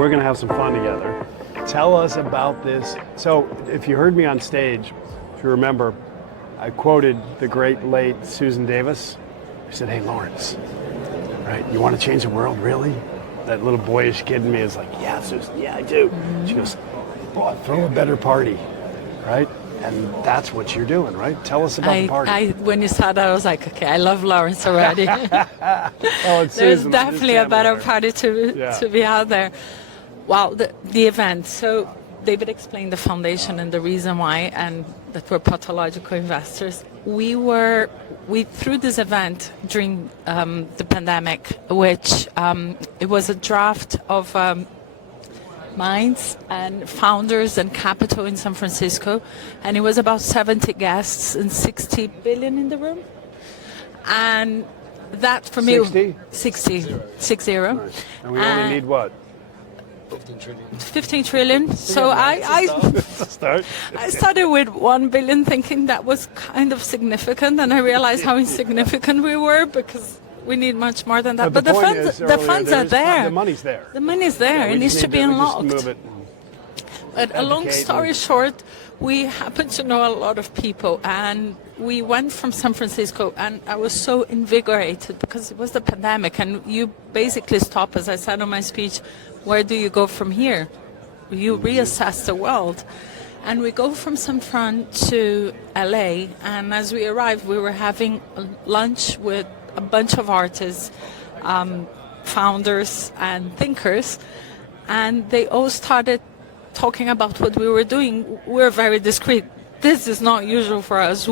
We're going to have some fun together. Tell us about this. So if you heard me on stage, if you remember, I quoted the great late Susan Davis. I said, hey, Lawrence, right? You want to change the world, really? That little boyish kid in me is like, yeah, Susan, yeah, I do. She goes, boy, throw a better party, right? And that's what you're doing, right? Tell us about the party. When you said that, I was like, okay, I love Lawrence already. There's definitely a better party to be out there. Well, the event. So David explained the foundation and the reason why, and that we're pathological investors. We threw this event during the pandemic, which it was a draft of minds and founders and capital in San Francisco, and it was about 70 guests and 60 billion in the room. And that for me, 60. Nice. And we only need what? 15 trillion. So I started with 1 billion thinking that was kind of significant, and I realized how insignificant we were because we need much more than that. But the funds are there. The money's there. The money's there. It needs to be unlocked. But a long story short, we happen to know a lot of people, and we went from San Francisco, and I was so invigorated because it was the pandemic, and you basically stop, as I said on my speech, where do you go from here? You reassess the world. And we go from San Fran to LA, and as we arrived, we were having lunch with a bunch of artists, founders and thinkers, and they all started talking about what we were doing. We're very discreet. This is not usual for us.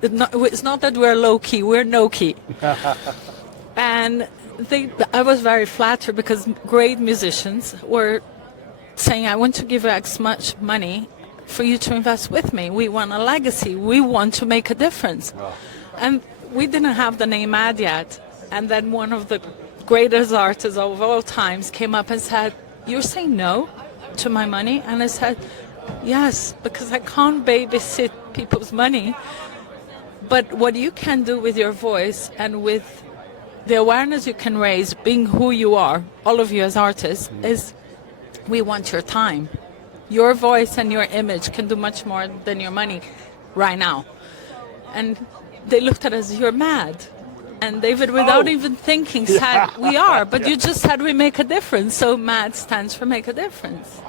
It's not that we're low-key, we're no-key. And I was very flattered because great musicians were saying, I want to give X much money for you to invest with me. We want a legacy. We want to make a difference. Oh. And we didn't have the name ad yet. And then one of the greatest artists of all times came up and said, you're saying no to my money? And I said, yes, because I can't babysit people's money. But what you can do with your voice and with the awareness you can raise, being who you are, all of you as artists, is we want your time. Your voice and your image can do much more than your money right now. And they looked at us, you're mad. And David, without even thinking, said, we are, but you just said we make a difference. So MAD stands for make a difference.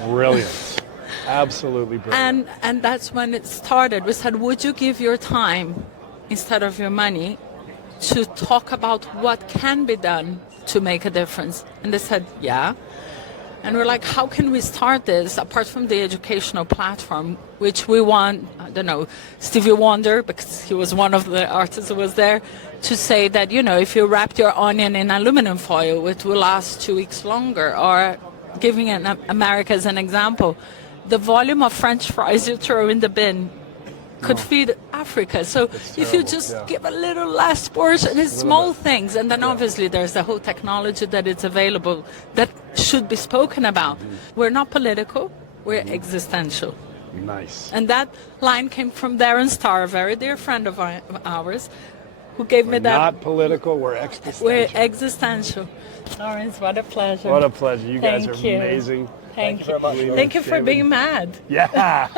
Brilliant. Absolutely brilliant. And that's when it started. We said, would you give your time instead of your money to talk about what can be done to make a difference? And they said, yeah. And we're like, how can we start this apart from the educational platform, which we want, I don't know, Stevie Wonder, because he was one of the artists who was there, to say that, you know, if you wrapped your onion in aluminum foil, it will last 2 weeks longer. Or giving America as an example, the volume of French fries you throw in the bin could feed Africa. So if you just give a little less portion, it's small things. And then obviously there's the whole technology that is available that should be spoken about. We're not political, we're existential. Nice. And that line came from Darren Starr, a very dear friend of ours, who gave me that. We're not political, we're existential. We're existential. Lawrence, what a pleasure. What a pleasure. You guys are amazing. Thank you very much. Thank you for being mad. Yeah.